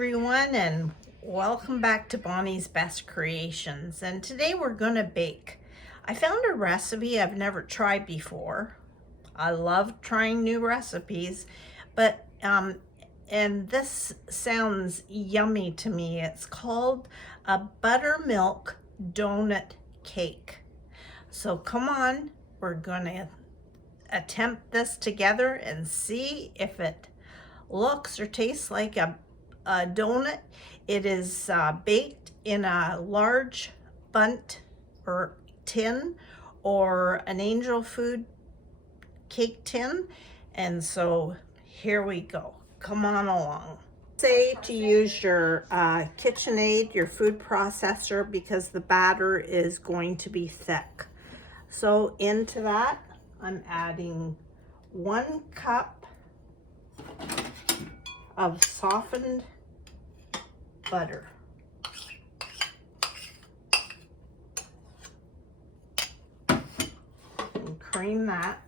everyone, and welcome back to Bonnie's Best Creations. And today we're gonna bake. I found a recipe I've never tried before. I love trying new recipes, but and this sounds yummy to me. It's called a buttermilk donut cake. So come on, we're gonna attempt this together and see if it looks or tastes like a donut. It is baked in a large bundt or tin or an angel food cake tin. And so here we go. Come on along. Say to use your KitchenAid, your food processor, because the batter is going to be thick. So into that, I'm adding 1 cup of softened butter. And cream that.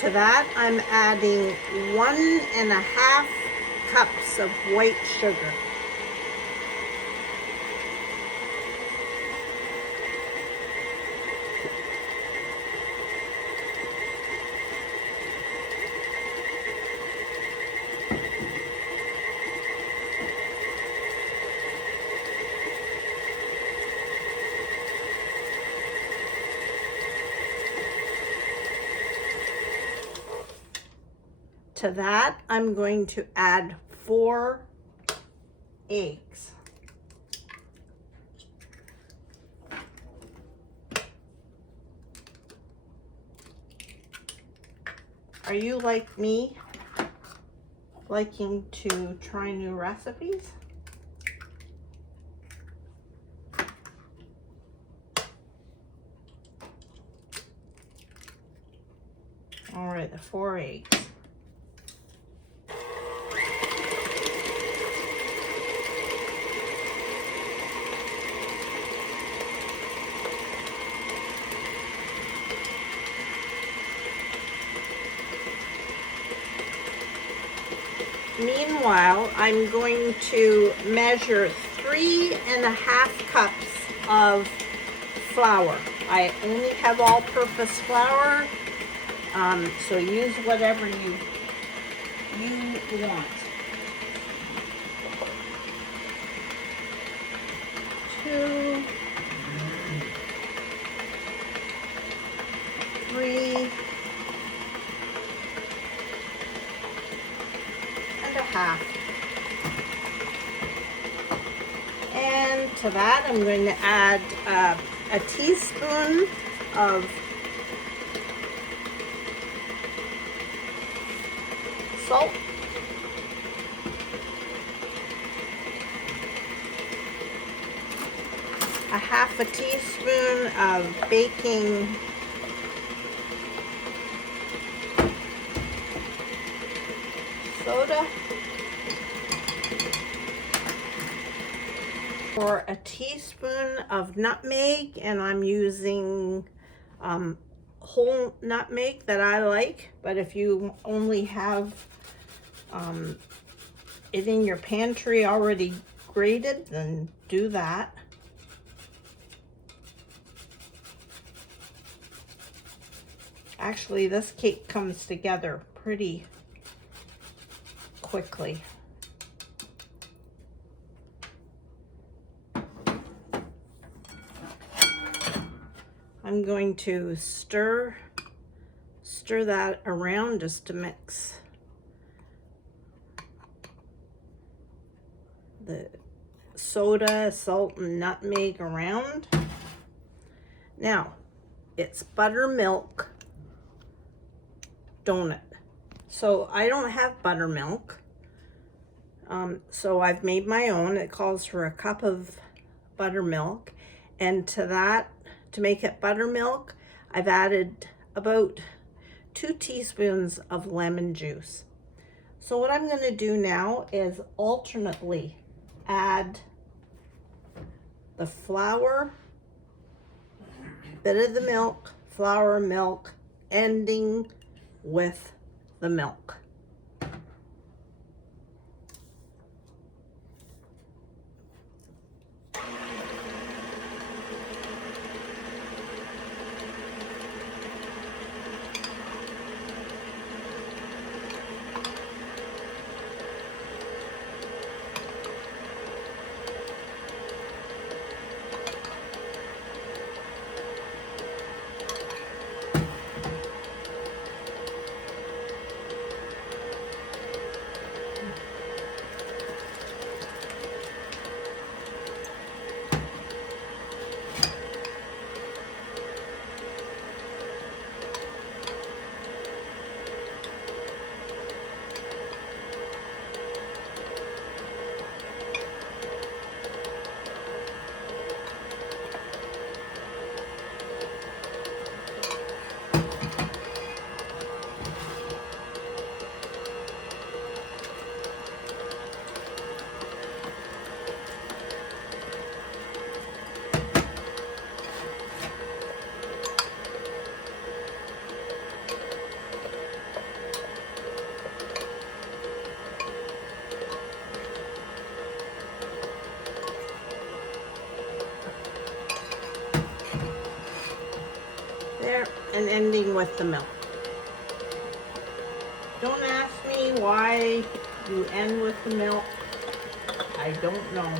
To that, I'm adding 1.5 cups of white sugar. To that, I'm going to add 4 eggs. Are you like me, liking to try new recipes? All right, the 4 eggs. Meanwhile, I'm going to measure 3.5 cups of flour. I only have all-purpose flour, so use whatever you want. 2, 3.5. And to that, I'm going to add a teaspoon of salt, a 1/2 teaspoon of baking soda, or a teaspoon of nutmeg, and I'm using whole nutmeg that I like, but if you only have it in your pantry already grated, then do that. Actually, this cake comes together pretty quickly. I'm going to stir that around just to mix the soda, salt, and nutmeg around. Now, it's buttermilk donut. So I don't have buttermilk. So I've made my own. It calls for 1 cup of buttermilk. And to that, to make it buttermilk, I've added about 2 teaspoons of lemon juice. So what I'm going to do now is alternately add the flour, bit of the milk, flour, milk, ending with the milk. There, and ending with the milk. Don't ask me why you end with the milk. I don't know.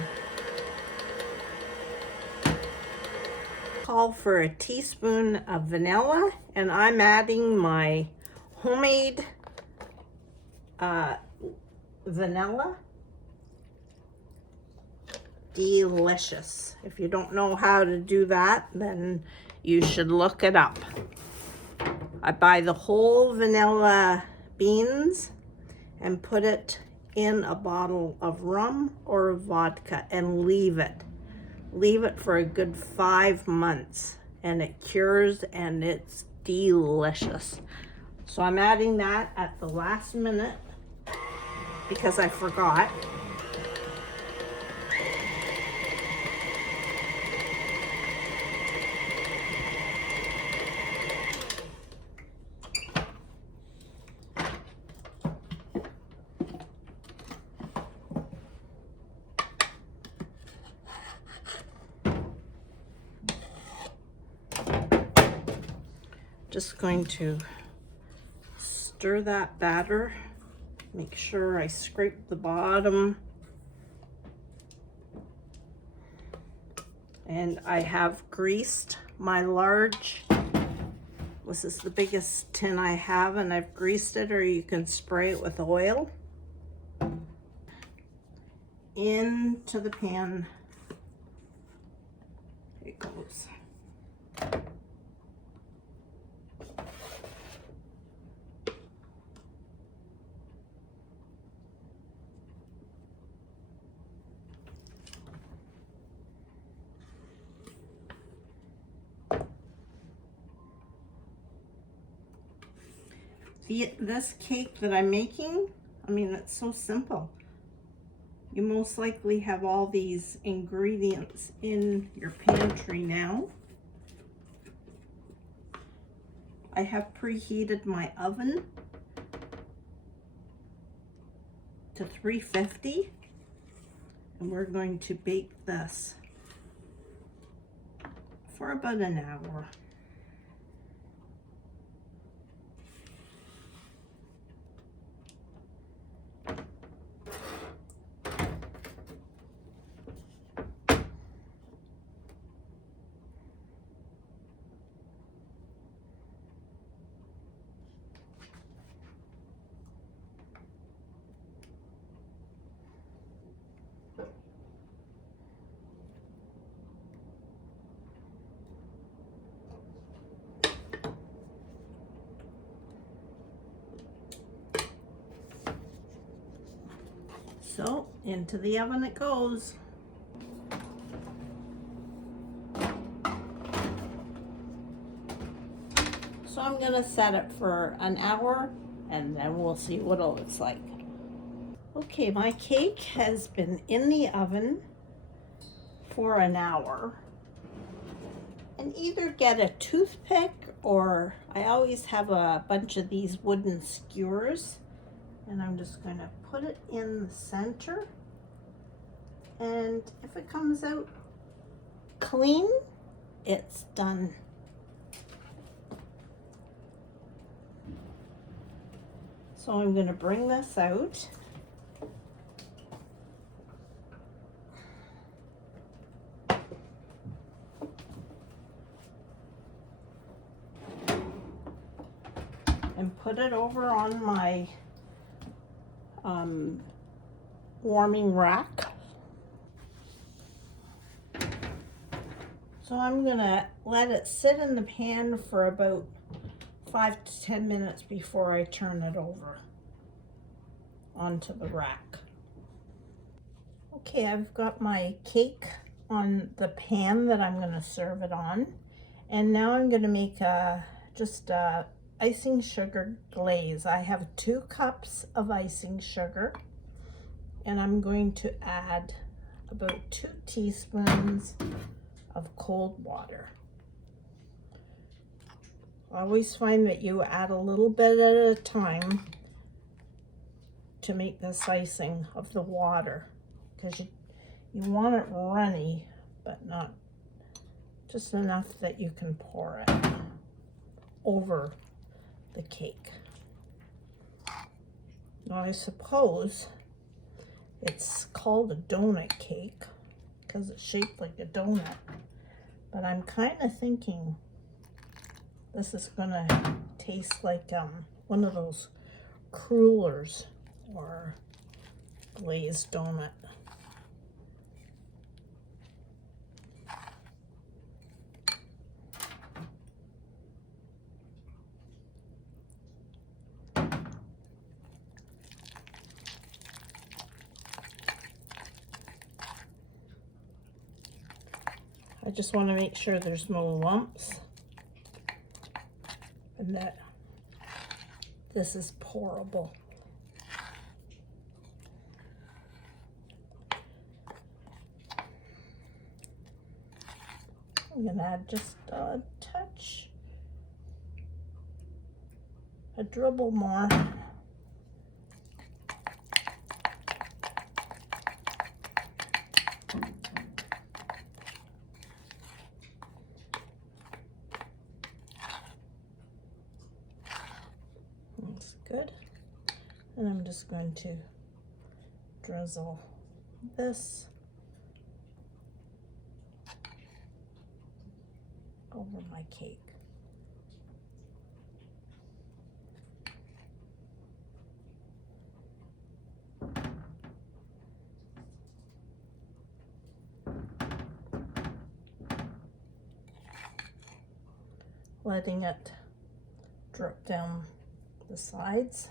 Call for a teaspoon of vanilla, and I'm adding my homemade vanilla. Delicious. If you don't know how to do that, then you should look it up. I buy the whole vanilla beans and put it in a bottle of rum or vodka and leave it. Leave it for a good 5 months and it cures and it's delicious. So I'm adding that at the last minute because I forgot. Just going to stir that batter, make sure I scrape the bottom. And I have greased my large, this is the biggest tin I have, and I've greased it, or you can spray it with oil. Into the pan it goes. This cake that I'm making, I mean, it's so simple. You most likely have all these ingredients in your pantry now. I have preheated my oven to 350, and we're going to bake this for about an hour. So into the oven it goes. So I'm gonna set it for an hour and then we'll see what it looks like. Okay, my cake has been in the oven for an hour. And either get a toothpick, or I always have a bunch of these wooden skewers, and I'm just going to put it in the center, and if it comes out clean, it's done. So I'm going to bring this out. And put it over on my warming rack. So I'm gonna let it sit in the pan for about 5 to 10 minutes before I turn it over onto the rack. Okay, I've got my cake on the pan that I'm gonna serve it on. And now I'm gonna make just a icing sugar glaze. I have 2 cups of icing sugar, and I'm going to add about 2 teaspoons of cold water. I always find that you add a little bit at a time to make this icing of the water, because you want it runny, but not just enough that you can pour it over the cake. Now I suppose it's called a donut cake because it's shaped like a donut, but I'm kind of thinking this is gonna taste like one of those crullers or glazed donut. I just want to make sure there's no lumps and that this is pourable. I'm going to add just a touch, a dribble more. That's good. And I'm just going to drizzle this over my cake. Letting it drip down the sides.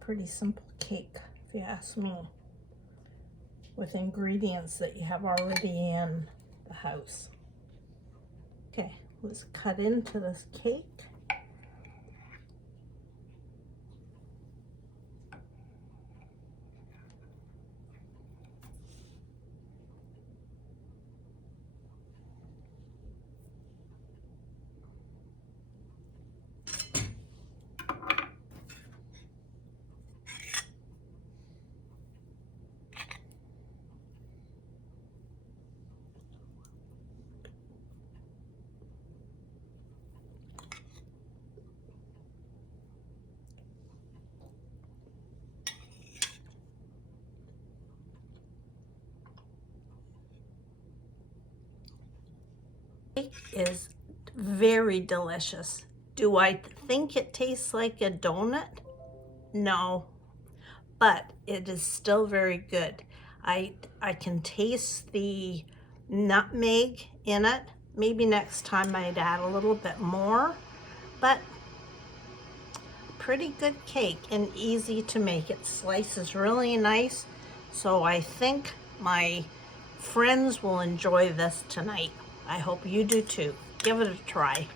Pretty simple cake, if you ask me, with ingredients that you have already in the house. Okay, let's cut into this cake. Cake is very delicious. Do I think it tastes like a donut? No, but it is still very good. I can taste the nutmeg in it. Maybe next time I'd add a little bit more, but pretty good cake and easy to make. It slices really nice, so I think my friends will enjoy this tonight. I hope you do too. Give it a try.